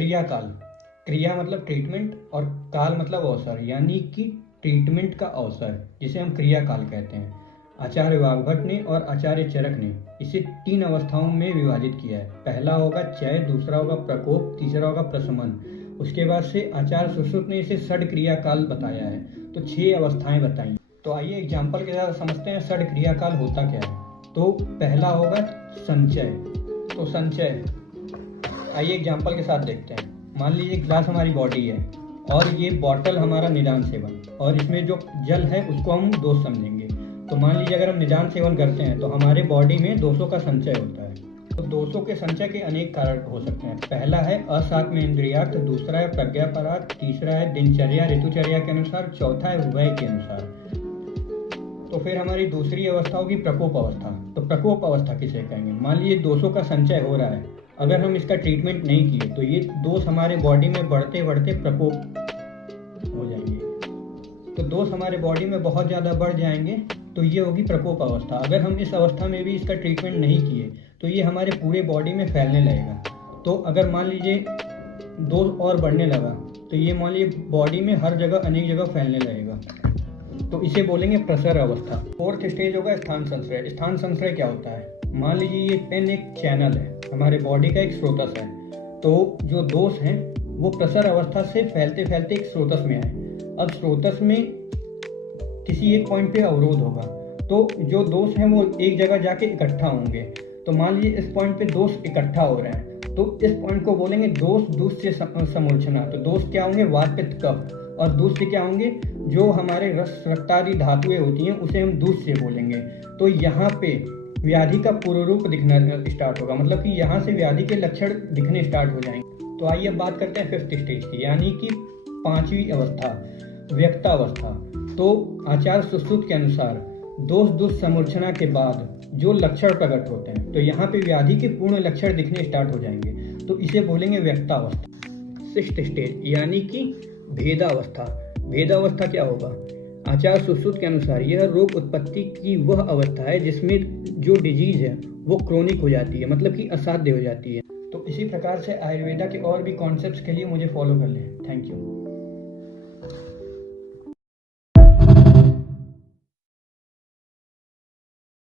क्रियाकाल। क्रिया मतलब ट्रीटमेंट और काल मतलब अवसर, यानी कि ट्रीटमेंट का अवसर, जिसे हम क्रियाकाल कहते हैं। आचार्य वाग्भट ने और आचार्य चरक ने इसे 3 अवस्थाओं में विभाजित किया है। पहला होगा चय, दूसरा होगा प्रकोप, तीसरा होगा प्रशमन। उसके बाद से आचार्य सुश्रुत ने इसे षड क्रियाकाल बताया है, तो 6 अवस्थाएं बताई। तो आइए एग्जाम्पल के साथ समझते हैं षड क्रियाकाल होता क्या है। तो पहला होगा संचय। तो संचय, आइए एग्जाम्पल के साथ देखते हैं। मान लीजिए ग्लास हमारी बॉडी है और ये बॉटल हमारा निदान सेवन, और इसमें जो जल है उसको हम दोष समझेंगे। तो मान लीजिए अगर हम निदान सेवन करते हैं तो हमारे बॉडी में दोषों का संचय होता है। तो दोषों के संचय के अनेक कारण हो सकते हैं। पहला है असात्म इंद्रियार्थ, दूसरा है प्रज्ञापराध, तीसरा है दिनचर्या ऋतुचर्या के अनुसार, चौथा है वय के अनुसार। तो फिर हमारी दूसरी अवस्था होगी प्रकोप अवस्था। तो प्रकोप अवस्था किसे कहेंगे? मान लीजिए दोषों का संचय हो रहा है, अगर हम इसका ट्रीटमेंट नहीं किए तो ये दोष हमारे बॉडी में बढ़ते बढ़ते प्रकोप हो जाएंगे। तो दोष हमारे बॉडी में बहुत ज़्यादा बढ़ जाएंगे, तो ये होगी प्रकोप अवस्था। अगर हम इस अवस्था में भी इसका ट्रीटमेंट नहीं किए तो ये हमारे पूरे बॉडी में फैलने लगेगा। तो अगर मान लीजिए दोष और बढ़ने लगा तो ये मान लीजिए बॉडी में हर जगह अनेक जगह फैलने लगेगा, तो इसे बोलेंगे प्रसर अवस्था। फोर्थ स्टेज होगा स्थान संश्रय। स्थान संश्रय क्या होता है? मान लीजिए ये पेन एक चैनल है, हमारे बॉडी का एक स्रोतस है। तो जो दोष हैं वो प्रसर अवस्था से फैलते फैलते एक स्रोतस में आए। अब स्रोतस में किसी एक पॉइंट पे अवरोध होगा, तो जो दोष हैं वो एक जगह जाके इकट्ठा होंगे। तो मान लीजिए इस पॉइंट पे दोष इकट्ठा हो रहे हैं, तो इस पॉइंट को बोलेंगे दोष दूष्य समूर्छना। तो दोष क्या होंगे? वात पित्त कफ। और दूष्य क्या होंगे? जो हमारे रस रक्तादि धातुएं होती हैं उसे हम दूष्य बोलेंगे। तो यहाँ पे व्याधि का पूर्व रूप दिखना स्टार्ट होगा, मतलब कि यहाँ से व्याधि के लक्षण दिखने स्टार्ट हो जाएंगे। तो आइए अब बात करते हैं 5th स्टेज की, यानी कि 5वीं अवस्था, व्यक्ता अवस्था। तो आचार्य सुश्रुत के अनुसार दोष दुष्समूर्छना के बाद जो लक्षण प्रकट होते हैं, तो यहाँ पे व्याधि के पूर्ण लक्षण दिखने स्टार्ट हो जाएंगे, तो इसे बोलेंगे व्यक्ता अवस्था। 6th स्टेज यानी कि भेदावस्था। भेदावस्था क्या होगा? आचार्य सुश्रुत के अनुसार यह रोग उत्पत्ति की वह अवस्था है जिसमें जो डिजीज है वो क्रोनिक हो जाती है, मतलब कि असाध्य हो जाती है। तो इसी प्रकार से आयुर्वेदा के और भी कॉन्सेप्ट्स के लिए मुझे फॉलो कर लें। Thank you.